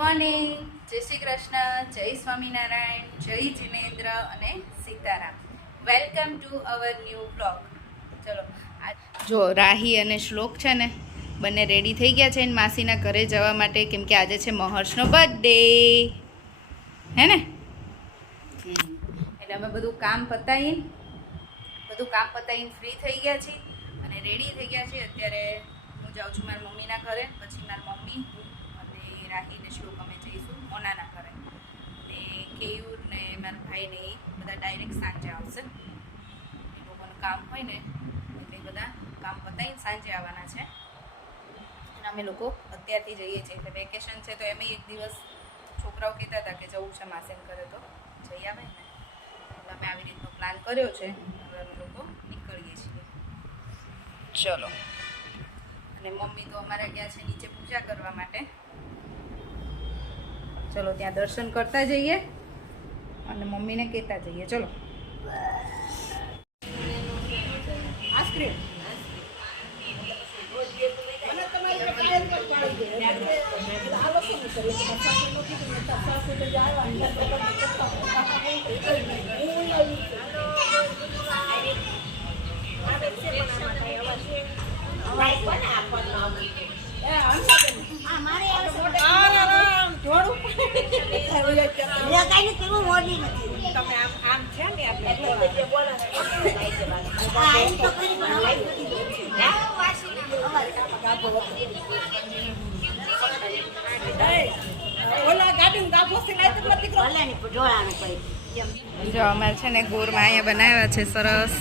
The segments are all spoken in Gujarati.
મોર્નિંગ, જય શ્રી કૃષ્ણ, જય સ્વામિનારાયણ, જય જિનેન્દ્ર અને Sitaram. Welcome to our new blog. ચલો જો રાહી અને શ્લોક છે ને બંને રેડી થઈ ગયા છે માસીના ઘરે જવા માટે, કેમ કે આજે છે મહર્ષનો બર્થડે, હે ને? એટલે અમે બધું કામ પતાવીને ફ્રી થઈ ગયા છીએ અને રેડી થઈ ગયા છીએ. અત્યારે હું જાઉં છું મારી મમ્મીના ઘરે, પછી મારી મમ્મી અને રાહી ને શ્લોક અમે જઈશું મોનાના ઘરે, ને કેયુર ને મારા ભાઈ ને બધા ડાયરેક્ટ સાંજે આવશે. એ લોકોનું કામ હોય ને એટલે બધા કામ પતાવીને સાંજે આવવાના છે. અને અમે લોકો અત્યારથી જઈએ છીએ, એટલે વેકેશન છે તો એમ એક દિવસ છોકરાઓ કહેતા હતા કે જવું છે માસીને ઘરે, તો જઈ આવે ને, એટલે અમે આવી રીતનો પ્લાન કર્યો છે. હવે અમે લોકો નીકળીએ છીએ. ચલો. અને મમ્મી તો અમારે ગયા છે નીચે પૂજા કરવા માટે. ચલો ત્યાં દર્શન કરતા જઈએ અને મમ્મીને કહેતા જઈએ. ચલો. આઈસ્ક્રીમ જો અમારે છે ને ગોરમાં અહીંયા બનાવ્યા છે સરસ.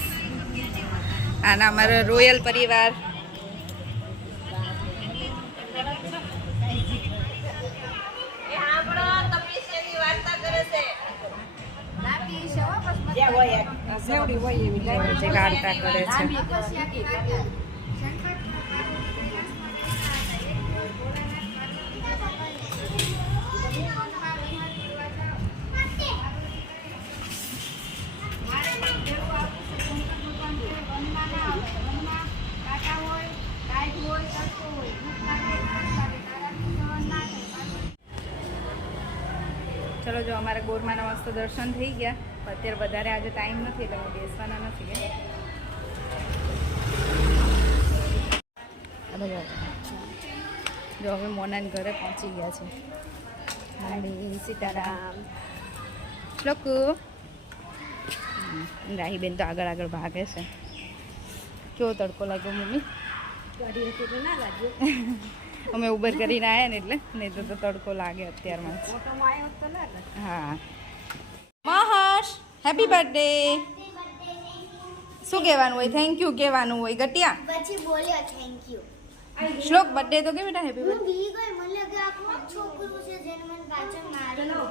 આના અમારો રોયલ પરિવાર. વાર્તા કરે છે. ચલો જો અમારા ગોરમાના મસ્ત દર્શન થઈ ગયા. અત્યારે વધારે આજે ટાઈમ નથી એટલે હું બેસવાના નથી. જો અમે મોનાના ઘરે પહોંચી ગયા છે. મારી સીતારામ, શ્લોકુ, રાહીબેન તો આગળ આગળ ભાગે છે. કેવો તડકો લાગ્યો મમ્મી? ગાડી હતી એટલે ના લાગ્યો. અમે ઉબર કરીને આવ્યા ને એટલે, નહીં તો તડકો લાગે અત્યારમાં જ. હા. મહર્ષ, હેપી બર્થડે. શું કહેવાનું હોય? થેન્ક યુ કહેવાનું હોય ગટિયા. પછી બોલ્યો થેન્ક યુ. શ્લોક બર્થડે તો કે બેટા હેપી બર્થડે. મને કે આ છોકરો છે જેને મને પાછળ માર્યો.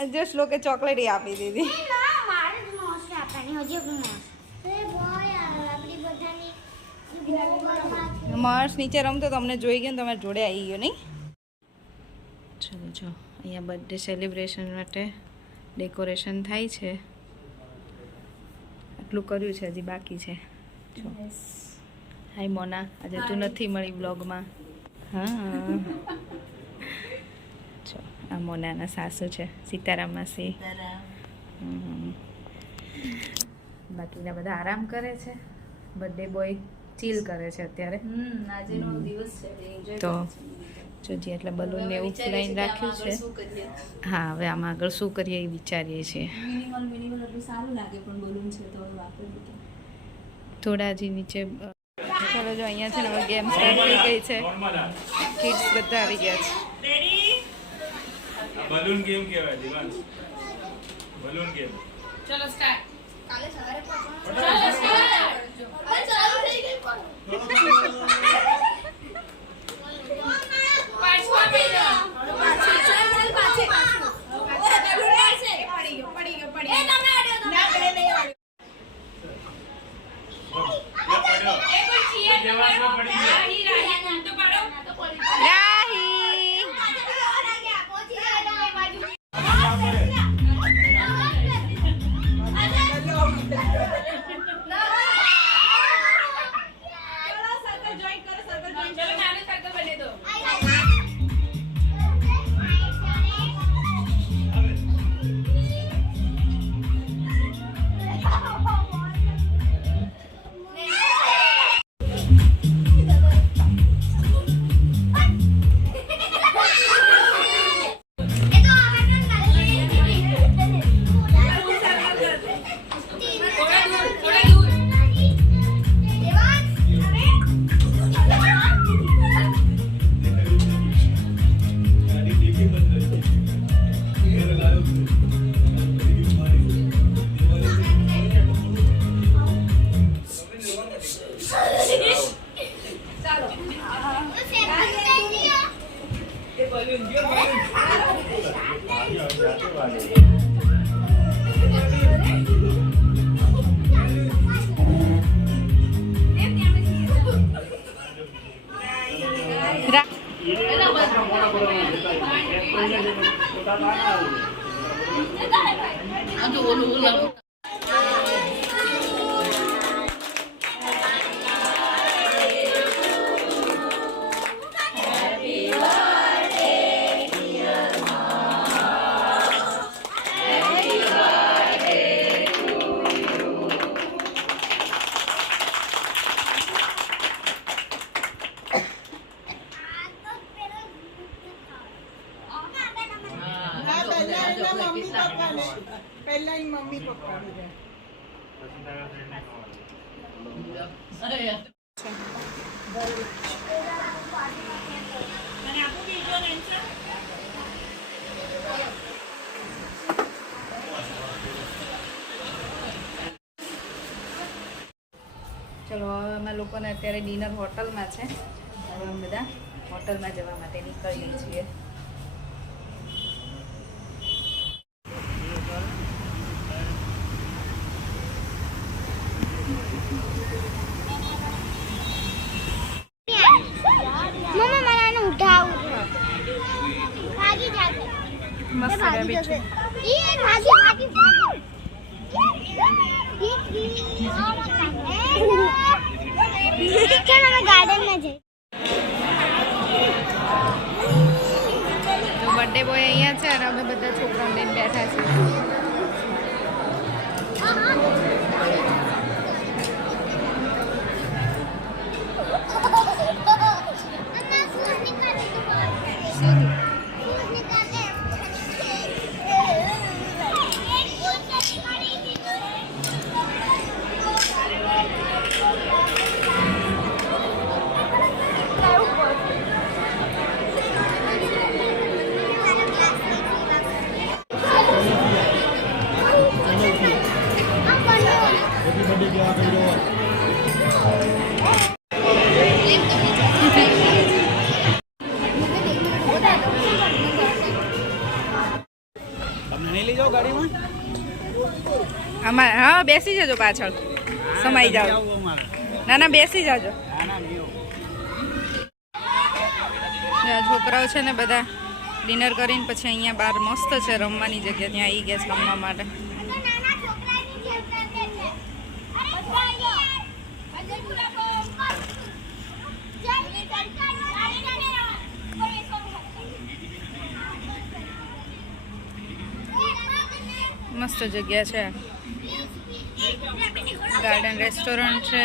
એ જો શ્લોકે ચોકલેટ આપી દીધી. ના મારે જ મોસ આપવાની હજી એક મોસ. એ બોય આપણી બધાની મહર્ષ નીચે રમતો તો અમને જોઈ ગયો ને તમારે જોડે આવી ગયો નહીં. ચલો જો અહીંયા બર્થડે સેલિબ્રેશન માટે ડેકોરેશન થાય છે. આટલું કર્યું છે, હજી બાકી છે. જો હાય મોના, આજે તું નથી મળી બ્લોગમાં. હા જો આ મોનાના સાસુ છે, સીતારામ માસી. બાકીના બધા આરામ કરે છે. બર્થડે બોય ચીલ કરે છે અત્યારે. આજનો દિવસ છે તો જોજી એટલે બલૂન ને એવું ફૂલાઈને રાખ્યું છે. હા, હવે આમાં આગળ શું કરીએ એ વિચારીએ છીએ. મિનિમલ એટલું સારું લાગે પણ બલૂન છે તો વાપરી થોડા હજી નીચે. ચલો જો અહીંયા છે ને હવે ગેમ સ્ટાર્ટ થઈ ગઈ છે. કિડ્સ બધા આવી ગયા છે. બલૂન ગેમ કહેવાય દિવાન. Balloon game. ચલો સ્ટાર્ટ. કાલે સવારે ચાલુ થઈ ગઈ પણ. જાતે વાગે. પહેલા મમ્મી પપ્પા પછી તારા ફ્રેન્ડને ખવડાવવાનું. ચલો હવે અમે લોકોને અત્યારે ડિનર હોટલમાં છે. હવે અમે બધા હોટલમાં જવા માટે નીકળીએ છીએ. મમ્મા મને આને ઉઠાવું ભાગી જાશે મસ્ત ભાગી rabbit જશે છે. એ ભાગી ચાલ અમે ગાર્ડનમાં જઈએ. તો બર્થડે બોય અહીંયા છે અને અમે બધા છોકરાઓ લઈને બેઠા છીએ. અમારે હા બેસી જજો પાછળ સમાઈ જાઓ. ના ના બેસી જાજો. છોકરાઓ છે ને બધા ડિનર કરીને પછી અહીંયા બહાર મસ્ત છે રમવાની જગ્યા, ત્યાં આવી ગયા છે રમવા માટે. મસ્ત જગ્યા છે. ગાર્ડન રેસ્ટોરન્ટ છે.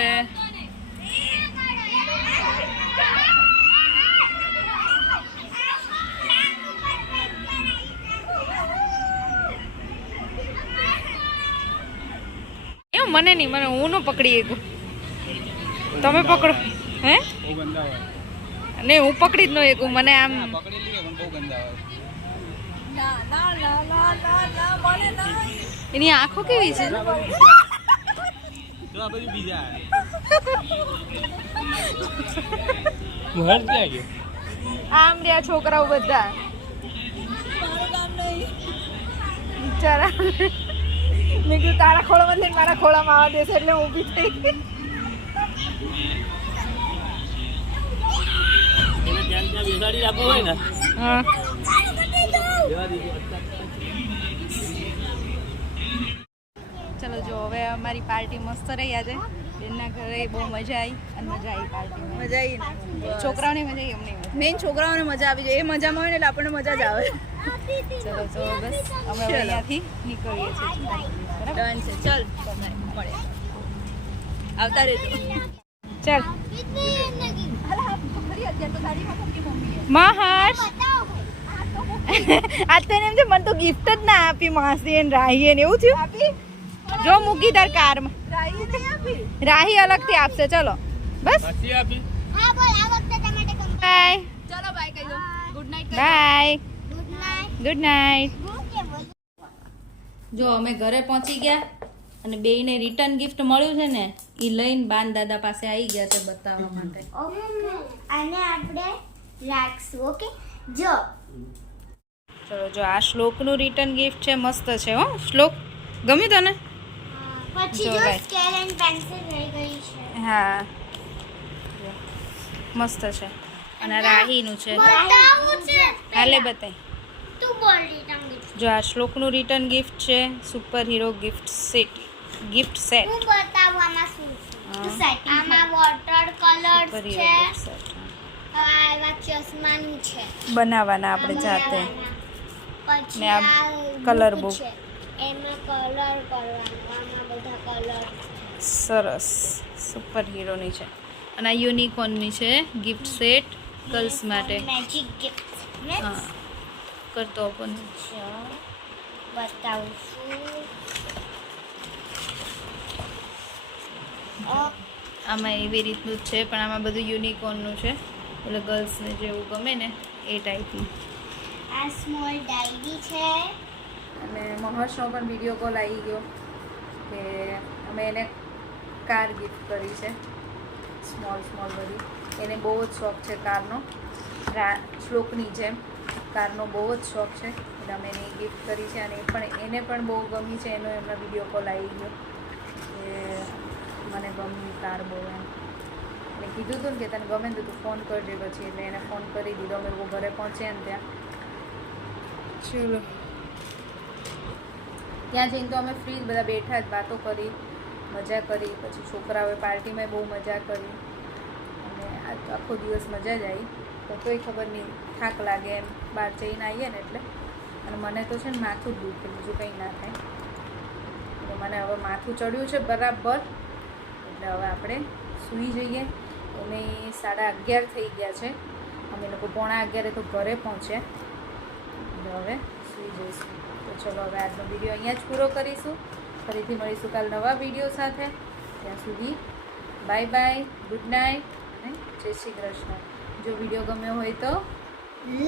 એવું મને નહીં, મને હું ન પકડી શકું. તમે પકડો. હે નહીં, હું પકડી જ ન શકું. મને આમ એની આંખો કેવી છે. આમ રહ્યા છોકરાઓ બધા બિચારા. મેં કીધું તારા ખોળામાં લઈને મારા ખોળામાં આવવા દેશે એટલે હું ઊભી થઈ ગઈ. હા ચલો જો હવે અમારી પાર્ટી મસ્ત રહી આજે. બેનના ઘરે બહુ મજા આવી અને મજા આવી પાર્ટીમાં. મજા આવી ને છોકરાઓને મજા આવી, અમને મેઇન છોકરાઓને મજા આવી જાય. એ મજામાં હોય ને એટલે આપણને મજા જ આવે. ચલો તો બસ અમે હવે અહીંયાથી નીકળીએ છીએ. ડન છે. ચલ મળે આવતા રહેજો. ચાલ મહાશ આજ તો એમ છે મને તો ગિફ્ટ જ ના આપી માસી એને રાહી ને એવું થયું. જો મૂકી તાર કારમાં. રાહી અલગથી આપશે. ચલો બસ હા બોલ આ વખતે ટમેટે કમ બાય ચલો બાય કહી દો. Good night. Bye good night good night. હું કે બોલ જો અમે ઘરે પહોંચી ગયા અને બેયને રિટર્ન ગિફ્ટ મળ્યું છે ને એ લઈને બાન દાદા પાસે આવી ગયા છે બતાવવા માટે. ઓકે આને આપણે રાખશું. ઓકે જો ચલો જો આ શ્લોકનું રિટર્ન ગિફ્ટ છે, મસ્ત છે હો શ્લોક, ગમ્યું તને? પછી જો જો guys. સ્કેલ એન્ડ પેન્સિલ રહી ગઈ છે. હા જો, મસ્ત છે. અને આ રાહીનું છે, બતાવું છે હાલે બતાય. તું બોલ રિટર્ન ગિફ્ટ. જો આ શ્લોકનું રિટર્ન ગિફ્ટ છે, સુપર હીરો ગિફ્ટ સેટ. હું બતાવું આમાં શું હા. છે. આમાં વોટર કલર્સ સુપર છે. હીરો ગિફ્ટ સેટ આવા ચશ્માનું છે. બનાવવાના આપણે જાતે. પછી ને આ આ colour book book. છે. એમાં કલર કરવાનો. આમાં બધા કલર. સરસ, સુપર હીરોની છે. અને આ યુનિકોર્નની છે ગિફ્ટ સેટ ગર્લ્સ માટે. Magic gift. હા કરતો પણ બતાવું છું. આમાં એવી રીતનું જ છે, પણ આમાં બધું યુનિકોર્નનું છે, એટલે ગર્લ્સને જેવું ગમે ને એ ટાઈપનું. આ સ્મોલ ડાયરી છે. અને મહર્ષનો પણ વિડીયો કોલ આવી ગયો કે અમે એને કાર ગિફ્ટ કરી છે, સ્મોલ બધી. એને બહુ જ શોખ છે કારનો, શ્લોકની જેમ કારનો બહુ જ શોખ છે, એટલે અમે એને ગિફ્ટ કરી છે. અને એને પણ બહુ ગમી છે. એનો એમનો વિડીયો કોલ આવી ગયો કે મને ગમી કાર બહુ એમ. એને કીધું હતું ને કે તને ગમે ને તો તું ફોન કરજે પછી, એટલે એને ફોન કરી દીધો. અમે લોકો ઘરે પહોંચ્યા ને ત્યાં ચલો ત્યાં જઈને તો અમે ફ્રી બધા બેઠા જ વાતો કરી, મજા કરી. પછી છોકરાઓએ પાર્ટીમાં બહુ મજા કરી. અને આજ તો આખો દિવસ મજા જ આવી. તો તોય ખબર નહીં થાક લાગે એમ બહાર જઈને આવીએ ને એટલે. અને મને તો છે ને માથું જ દુખે, બીજું કંઈ ના થાય. એટલે મને હવે માથું ચડ્યું છે બરાબર, એટલે હવે આપણે સૂઈ જઈએ. અમે 11:30 થઈ ગયા છે. અમે લોકો 11:45 તો ઘરે પહોંચ્યા, એટલે હવે સૂઈ જઈશું. તો ચલો હવે આજનો વિડીયો અહીંયા જ પૂરો કરીશું. ફરીથી મળીશું કાલ નવા વિડીયો સાથે. ત્યાં સુધી બાય બાય, ગુડ નાઇટ અને જય શ્રી કૃષ્ણ. જો વિડીયો ગમ્યો હોય તો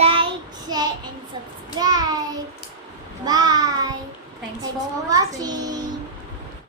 like, share and subscribe. Bye. Thanks Thanks for for watching. watching.